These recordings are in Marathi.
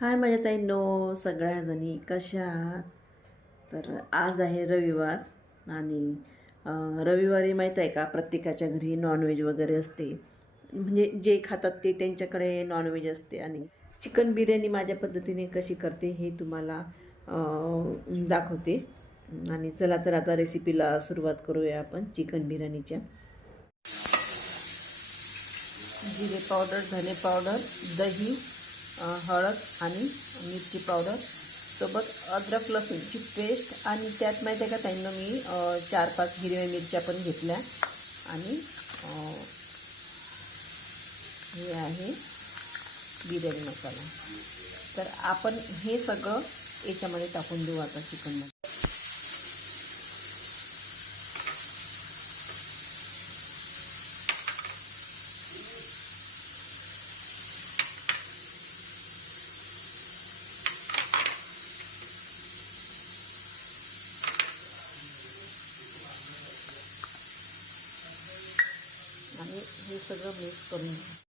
हाय माझ्या ताईंनो सगळ्याजणी कशा आहात? तर आज आहे रविवार आणि रविवारी माहीत आहे का प्रत्येकाच्या घरी नॉनव्हेज वगैरे असते. म्हणजे जे खातात ते त्यांच्याकडे नॉनव्हेज असते आणि चिकन बिर्याणी माझ्या पद्धतीने कशी करते हे तुम्हाला दाखवते. आणि चला तर आता रेसिपीला सुरुवात करूया आपण चिकन बिर्याणीच्या. जिरे पावडर धने पावडर दही हळद आणि मिरची पावडर सोबत अद्रक लसूणची पेस्ट आणि त्यात माहिती आहे का त्यांना मी चार पाच हिरव्या मिरच्या पण घेतल्या. आणि हे आहे बिर्याणी मसाला. तर आपण हे सगळं याच्यामध्ये टाकून देऊ आता चिकनमध्ये. आणि हे सगळं मिक्स करून घेऊ.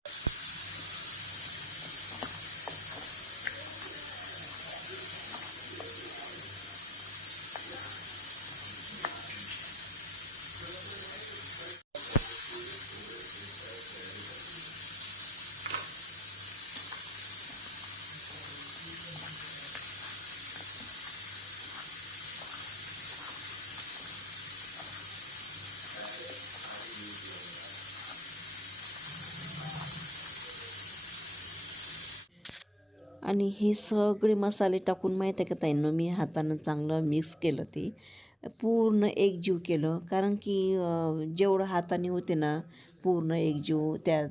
आणि हे सगळे मसाले टाकून माहीत आहे का ताईंनो मी हातानं चांगलं मिक्स केलं ते. पूर्ण एकजीव केलं. कारण की जेवढं हाताने होते ना पूर्ण एकजीव. त्यात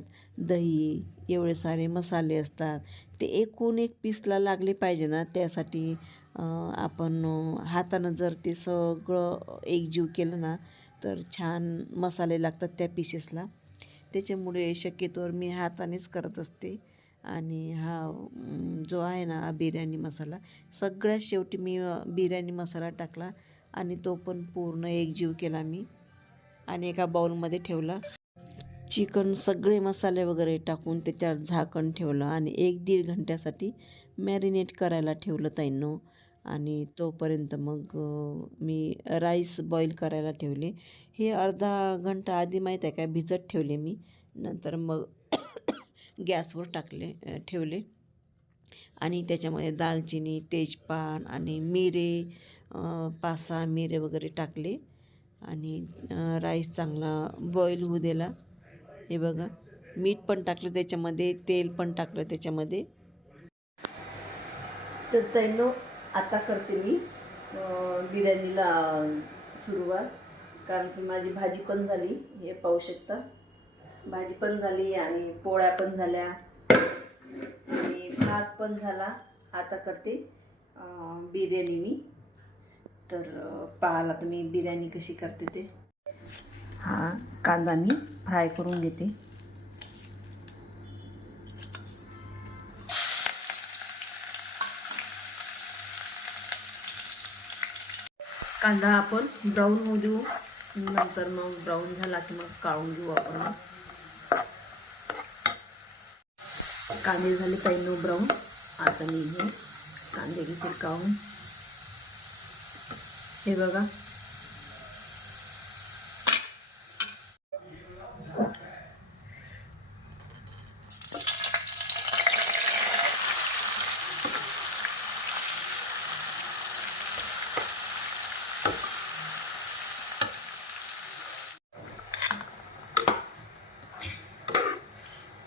दही एवढे सारे मसाले असतात. ते एकूण एक पीसला लागले पाहिजे ना त्यासाठी आपण हातानं जर ते सगळं एकजीव केलं ना तर छान मसाले लागतात त्या पीसेसला त्याच्यामुळे शक्यतोवर मी हातानेच करत असते. आणि हा जो आहे ना हा बिर्याणी मसाला सगळ्यात शेवटी मी बिर्याणी मसाला टाकला आणि तो पण पूर्ण एकजीव केला मी आणि एका बाउलमध्ये ठेवला. चिकन सगळे मसाले वगैरे टाकून त्याच्यावर झाकण ठेवलं आणि एक दीड घंट्यासाठी मॅरिनेट करायला ठेवलं ताईंनो. आणि तोपर्यंत मग मी राईस बॉईल करायला ठेवले. हे अर्धा घंटा आधी माहीत आहे का भिजत ठेवले मी. नंतर मग गॅसवर टाकले ठेवले. आणि त्याच्यामध्ये दालचिनी तेजपान आणि मिरे पासा पाच सहा मिरे वगैरे टाकले. आणि राईस चांगला बॉईल होऊ दिला. हे बघा मीठ पण टाकलं त्याच्यामध्ये तेल पण टाकलं त्याच्यामध्ये. तर तैनो आता करते मी बिर्याणीला सुरुवात. कारण की माझी भाजी पण झाली हे पाहू शकता. भाजी पण झाली आणि पोळ्या पण झाल्या. आणि भात पण झाला. आता करते बिर्याणी मी. तर पाहाला तर मी बिर्याणी कशी करते ते. हा कांदा मी फ्राय करून घेते. कांदा आपण ब्राऊन होऊ देऊ. नंतर मग ब्राऊन झाला की मग काढून घेऊ आपण. कांदे झाले काही ब्राऊन. आता मी हे कांदे घेते काढून हे बघा.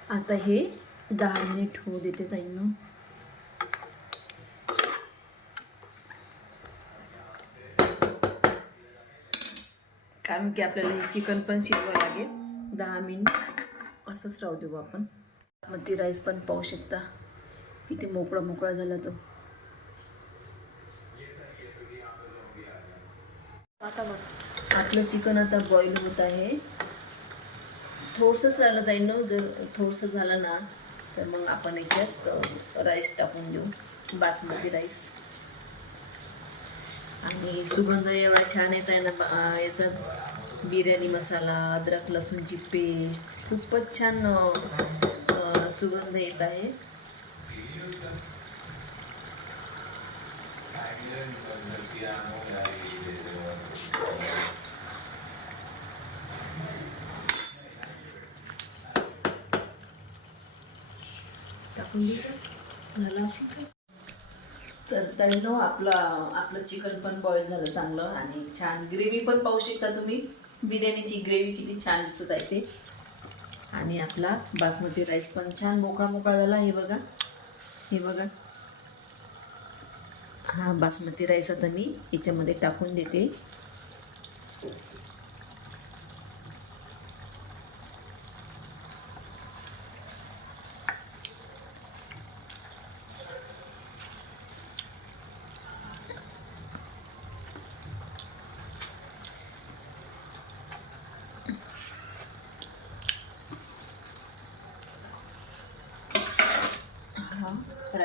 आता हे दहा मिनिट होऊ देते ताईंनो. कारण की आपल्याला हे चिकन पण शिजवावं लागेल. दहा मिनिट असंच राहू देऊ आपण. मग ती राईस पण पाहू शकता. किती मोकळा मोकळा झाला तो. आता बघ आपलं चिकन आता बॉईल होत आहे. थोडंसंच राहिलं ताईनं जर थोडंसं झालं ना तर मग आपण याच्यात राईस टाकून देऊ. बासमती राईस आणि सुगंध एवढा छान येत आहे ना याचा बिर्याणी मसाला अद्रक लसूणची पेस्ट खूपच छान सुगंध येत आहे. टाकून देऊ झालं असेल का? तर ताईनो आपलं आपलं चिकन पण बॉईल झालं चांगलं आणि छान ग्रेव्ही पण पाहू शकता तुम्ही. बिर्याणीची ग्रेव्ही किती छान दिसत आहे ते. आणि आपला बासमती राईस पण छान मोकळा मोकळा झाला. हे बघा. हे बघा. हा बासमती राईस आता मी याच्यामध्ये टाकून देते हा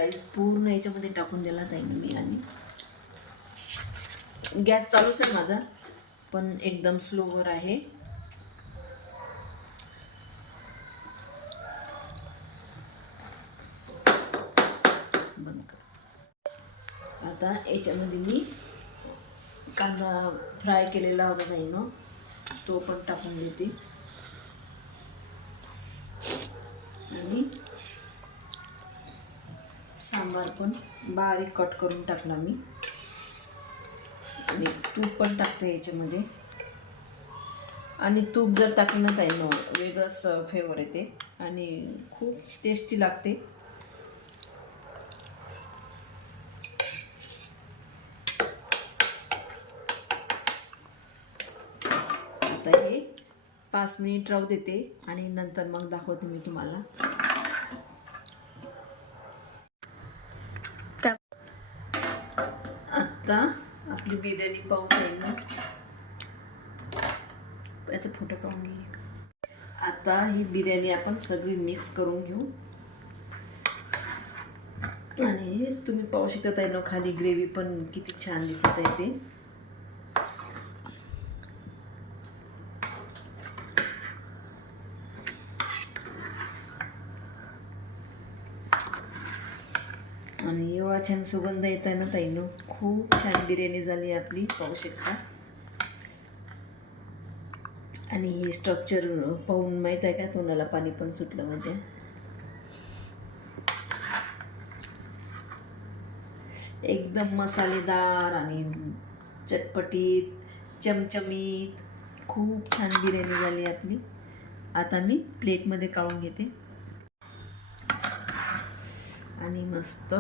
राईस पूर्ण याच्यामध्ये टाकून दिला ताईनं मी आणि गॅस चालूच आहे माझा पण एकदम स्लोवर आहे. बंद कर. आता याच्यामध्ये मी कांदा फ्राय केलेला होता ताईनं तो पण टाकून देते. आणि सांबार पण बारीक कट करून टाकला मी. आणि तूप पण टाकते याच्यामध्ये. आणि तूप जर टाकलं ना ताई मग वेगळंच फ्लेवर येते. आणि खूप टेस्टी लागते. आता हे पाच मिनिट राहू देते आणि नंतर मग दाखवते मी तुम्हाला. आता आपली बिर्याणी पाहू येईल ना. याचा फोटो पाहून घे. आता ही बिर्याणी आपण सगळी मिक्स करून घेऊ. आणि तुम्ही पाहू शकत आहे ना खाली ग्रेव्ही पण किती छान दिसत आहे ते. आणि एवढा छान सुगंध येत आहे ना ताईनं. खूप छान बिर्याणी झाली आपली पाहू शकता. आणि हे स्ट्रक्चर पाहून माहीत आहे का तोंडाला पाणी पण सुटलं म्हणजे. एकदम मसालेदार आणि चटपटीत चमचमीत खूप छान बिर्याणी झाली आपली. आता मी प्लेटमध्ये काढून घेते. आणि मस्त.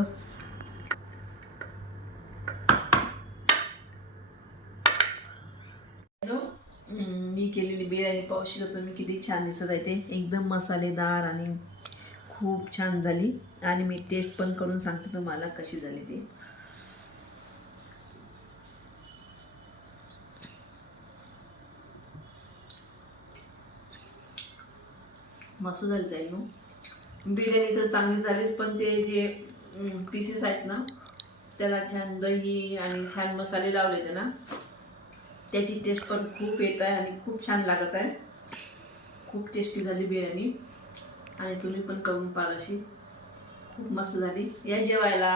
हॅलो. मी केलेली बिर्याणी पाहू तुम्ही किती छान दिसत आहे ते. एकदम मसालेदार आणि खूप छान झाली. आणि मी टेस्ट पण करून सांगते तुम्हाला कशी झाली ती. मस्त झाली ताई नो बिर्याणी तर चांगली झालीच पण ते जे पीसेस आहेत ना त्याला छान दही आणि छान मसाले लावले त्यांना त्याची टेस्ट पण खूप येत आहे आणि खूप छान लागत आहे. खूप टेस्टी झाली बिर्याणी. आणि तुम्ही पण करून पाहाल अशी. खूप मस्त झाली. या जेवायला.